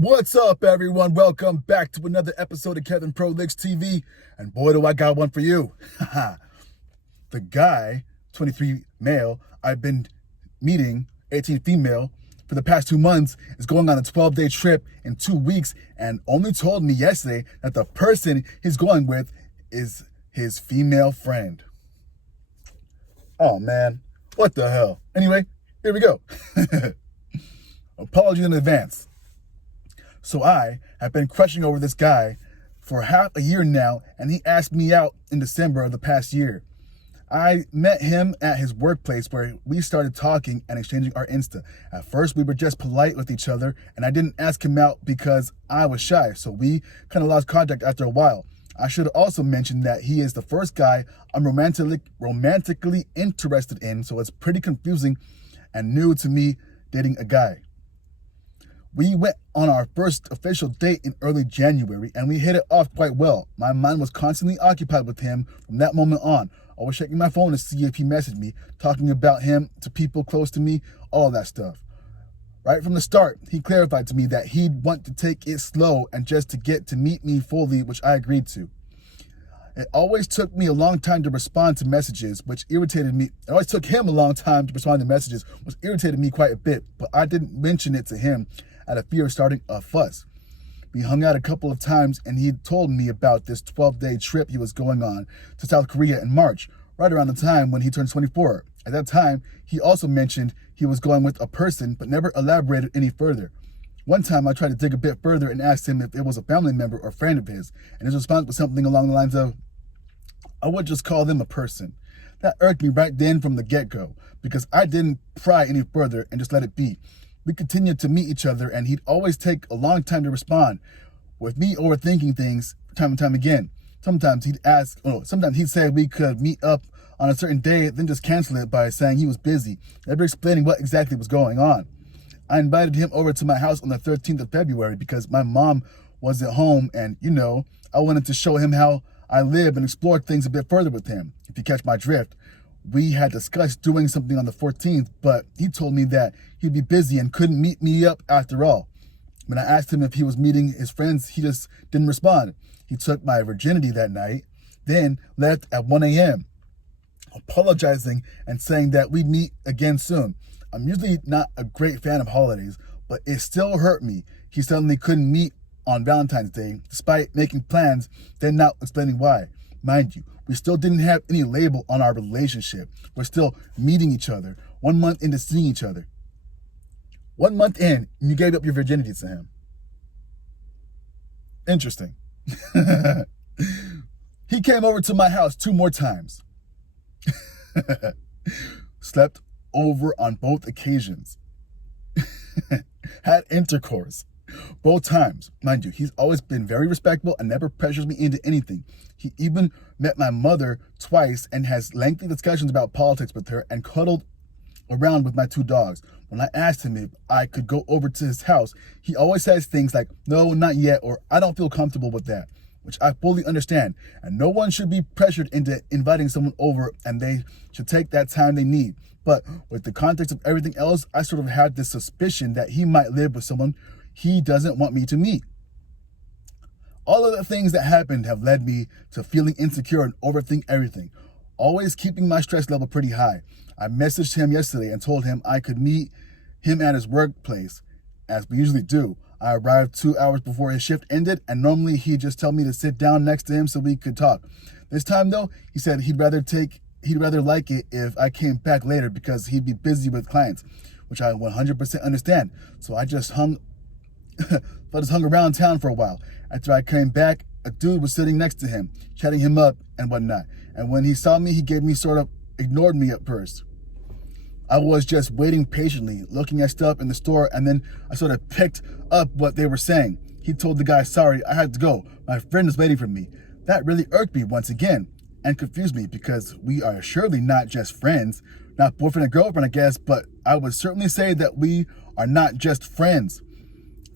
What's up, everyone? Welcome back to another episode of Kevin Pro Licks TV. And boy, do I got one for you. The guy, 23 male, I've been meeting, 18 female, for the past 2 months, is going on a 12-day trip in 2 weeks and only told me yesterday that the person he's going with is his female friend. Oh, man. What the hell? Anyway, here we go. Apologies in advance. So I have been crushing over this guy for half a year now, and he asked me out in December of the past year. I met him at his workplace where we started talking and exchanging our Insta. At first, we were just polite with each other, and I didn't ask him out because I was shy, so we kind of lost contact after a while. I should also mention that he is the first guy I'm romantically interested in, so it's pretty confusing and new to me dating a guy. We went on our first official date in early January, and we hit it off quite well. My mind was constantly occupied with him from that moment on. I was checking my phone to see if he messaged me, talking about him to people close to me, all that stuff. Right from the start, he clarified to me that he'd want to take it slow and just to get to meet me fully, which I agreed to. It always took me a long time to respond to messages, which irritated me. It always took him a long time to respond to messages, which irritated me quite a bit, but I didn't mention it to him out of fear of starting a fuss. We hung out a couple of times, and he told me about this 12-day trip he was going on to South Korea in March, right around the time when he turned 24. At that time, he also mentioned he was going with a person, but never elaborated any further. One time, I tried to dig a bit further and asked him if it was a family member or friend of his, and his response was something along the lines of, "I would just call them a person." That irked me right then from the get-go, because I didn't pry any further and just let it be. We continued to meet each other, and he'd always take a long time to respond, with me overthinking things time and time again. Sometimes he'd say we could meet up on a certain day, then just cancel it by saying he was busy, never explaining what exactly was going on. I invited him over to my house on the 13th of February because my mom wasn't home, and, I wanted to show him how I live and explore things a bit further with him, if you catch my drift. We had discussed doing something on the 14th, but he told me that he'd be busy and couldn't meet me up after all. When I asked him if he was meeting his friends, he just didn't respond. He took my virginity that night, then left at 1 a.m., apologizing and saying that we'd meet again soon. I'm usually not a great fan of holidays, but it still hurt me. He suddenly couldn't meet on Valentine's Day, despite making plans, then not explaining why. Mind you, we still didn't have any label on our relationship. We're still meeting each other, 1 month into seeing each other. 1 month in, you gave up your virginity to him. Interesting. He came over to my house 2 more times. Slept over on both occasions. Had intercourse. Both times. Mind you, he's always been very respectful and never pressures me into anything. He even met my mother twice and has lengthy discussions about politics with her and cuddled around with my 2 dogs. When I asked him if I could go over to his house, he always says things like, "No, not yet," or "I don't feel comfortable with that," which I fully understand. And no one should be pressured into inviting someone over, and they should take that time they need. But with the context of everything else, I sort of had this suspicion that he might live with someone he doesn't want me to meet. All of the things that happened have led me to feeling insecure and overthink everything, always keeping my stress level pretty high. I messaged him yesterday and told him I could meet him at his workplace, as we usually do. I arrived 2 hours before his shift ended, and normally he'd just tell me to sit down next to him so we could talk. This time, though, he said he'd rather like it if I came back later because he'd be busy with clients, which I 100% understand. So I just hung around town for a while. After I came back, a dude was sitting next to him, chatting him up and whatnot. And when he saw me, he sort of ignored me at first. I was just waiting patiently, looking at stuff in the store, and then I sort of picked up what they were saying. He told the guy, "Sorry, I had to go. My friend is waiting for me." That really irked me once again and confused me because we are surely not just friends, not boyfriend and girlfriend, I guess, but I would certainly say that we are not just friends.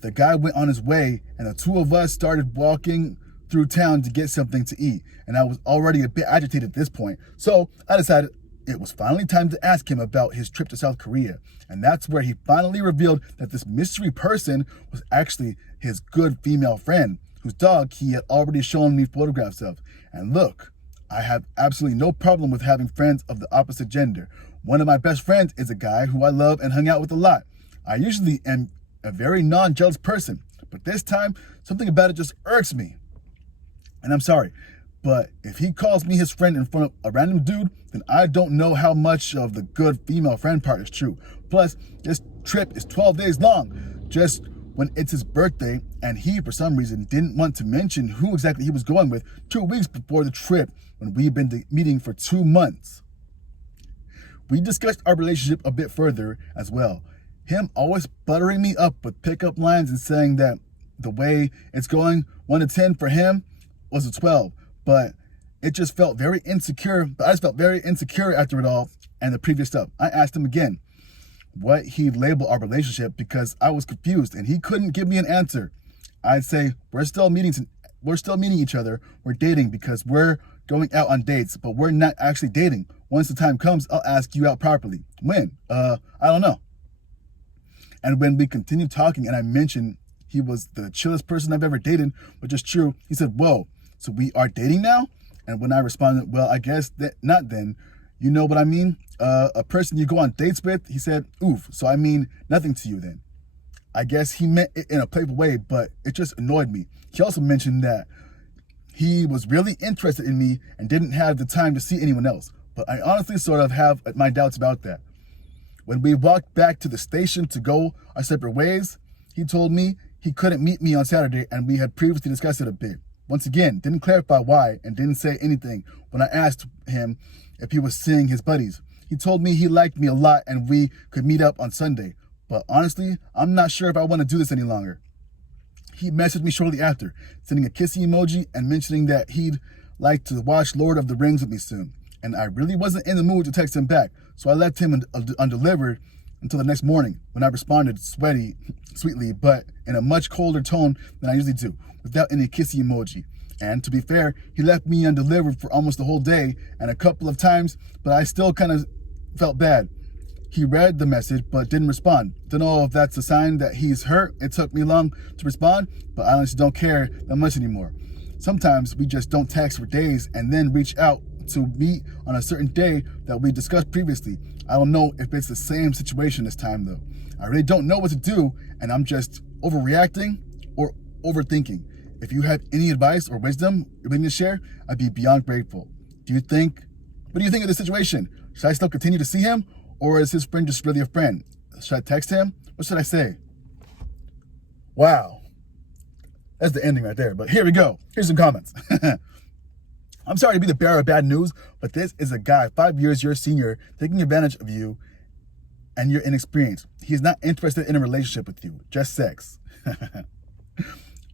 The guy went on his way, and the 2 of us started walking through town to get something to eat, and I was already a bit agitated at this point, so I decided it was finally time to ask him about his trip to South Korea, and that's where he finally revealed that this mystery person was actually his good female friend, whose dog he had already shown me photographs of. And look, I have absolutely no problem with having friends of the opposite gender. One of my best friends is a guy who I love and hung out with a lot. I usually am a very non-jealous person, but this time, something about it just irks me. And I'm sorry, but if he calls me his friend in front of a random dude, then I don't know how much of the good female friend part is true. Plus, this trip is 12 days long, just when it's his birthday, and he, for some reason, didn't want to mention who exactly he was going with 2 weeks before the trip when we've been meeting for 2 months. We discussed our relationship a bit further as well. Him always buttering me up with pickup lines and saying that the way it's going, 1 to 10 for him was a 12. But it just felt very insecure. I just felt very insecure after it all and the previous stuff. I asked him again what he'd label our relationship because I was confused and he couldn't give me an answer. I'd say, we're still meeting each other. We're dating because we're going out on dates, but we're not actually dating. Once the time comes, I'll ask you out properly. When? I don't know. And when we continued talking and I mentioned he was the chillest person I've ever dated, which is true, he said, whoa, so we are dating now? And when I responded, well, I guess that not then. You know what I mean? A person you go on dates with, he said, oof, so I mean nothing to you then. I guess he meant it in a playful way, but it just annoyed me. He also mentioned that he was really interested in me and didn't have the time to see anyone else. But I honestly sort of have my doubts about that. When we walked back to the station to go our separate ways, he told me he couldn't meet me on Saturday and we had previously discussed it a bit. Once again, didn't clarify why and didn't say anything when I asked him if he was seeing his buddies. He told me he liked me a lot and we could meet up on Sunday. But honestly, I'm not sure if I want to do this any longer. He messaged me shortly after, sending a kissy emoji and mentioning that he'd like to watch Lord of the Rings with me soon. And I really wasn't in the mood to text him back, so I left him undelivered until the next morning when I responded sweetly, but in a much colder tone than I usually do, without any kissy emoji. And to be fair, he left me undelivered for almost the whole day and a couple of times, but I still kind of felt bad. He read the message, but didn't respond. Don't know if that's a sign that he's hurt. It took me long to respond, but I honestly don't care that much anymore. Sometimes we just don't text for days and then reach out to meet on a certain day that we discussed previously. I don't know if it's the same situation this time though. I really don't know what to do and I'm just overreacting or overthinking. If you have any advice or wisdom you're willing to share, I'd be beyond grateful. What do you think of this situation? Should I still continue to see him or is his friend just really a friend? Should I text him? What should I say? Wow. That's the ending right there, but here we go. Here's some comments. I'm sorry to be the bearer of bad news, but this is a guy 5 years your senior taking advantage of you and your inexperience. He's not interested in a relationship with you, just sex.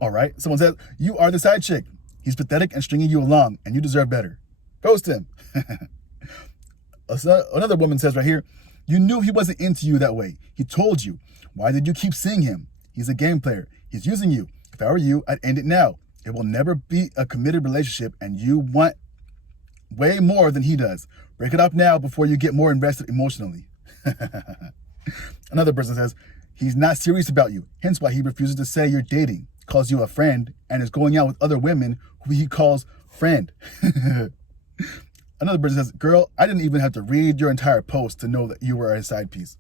All right. Someone says, you are the side chick. He's pathetic and stringing you along, and you deserve better. Ghost him. Another woman says right here, you knew he wasn't into you that way. He told you. Why did you keep seeing him? He's a game player. He's using you. If I were you, I'd end it now. It will never be a committed relationship, and you want way more than he does. Break it up now before you get more invested emotionally. Another person says, he's not serious about you, hence why he refuses to say you're dating, calls you a friend, and is going out with other women who he calls friend. Another person says, girl, I didn't even have to read your entire post to know that you were a side piece.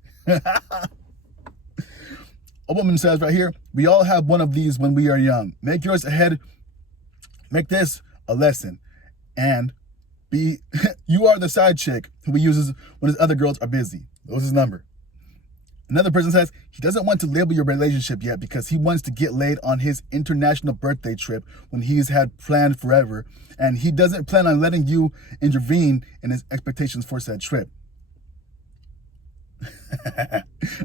A woman says right here, we all have one of these when we are young. Make yours ahead. Make this a lesson. And be you are the side chick who he uses when his other girls are busy. That was his number. Another person says he doesn't want to label your relationship yet because he wants to get laid on his international birthday trip when he's had planned forever. And he doesn't plan on letting you intervene in his expectations for said trip.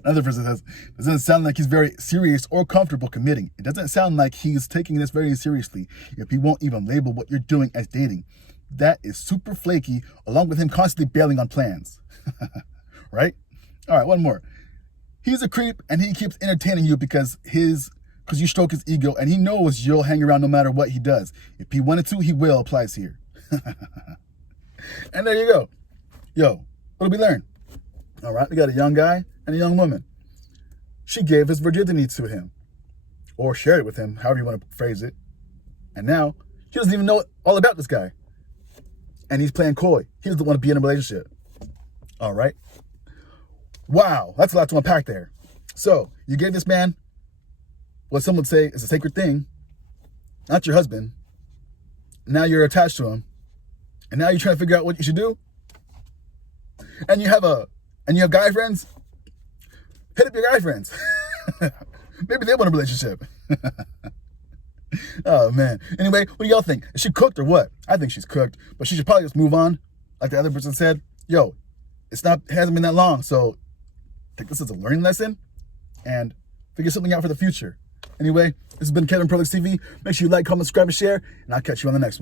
Another person says, it doesn't sound like he's very serious or comfortable committing. It doesn't sound like he's taking this very seriously if he won't even label what you're doing as dating. That is super flaky, along with him constantly bailing on plans. Right? All right, one more. He's a creep and he keeps entertaining you because you stroke his ego and he knows you'll hang around no matter what he does. If he wanted to, he will, applies here. And there you go. Yo, what did we learn? All right, we got a young guy and a young woman. She gave his virginity to him. or shared it with him, however you want to phrase it. And now she doesn't even know all about this guy. And he's playing coy. He doesn't want to be in a relationship. All right. Wow, that's a lot to unpack there. So you gave this man what some would say is a sacred thing, not your husband. Now you're attached to him, and now you're trying to figure out what you should do. And you have guy friends. Hit up your guy friends. Maybe they want a relationship. Oh man. Anyway, what do y'all think? Is she cooked or what? I think she's cooked, but she should probably just move on, like the other person said. Yo, it hasn't been that long, so take this as a learning lesson and figure something out for the future. Anyway, this has been Kevin Prolix TV. Make sure you like, comment, subscribe, and share, and I'll catch you on the next one.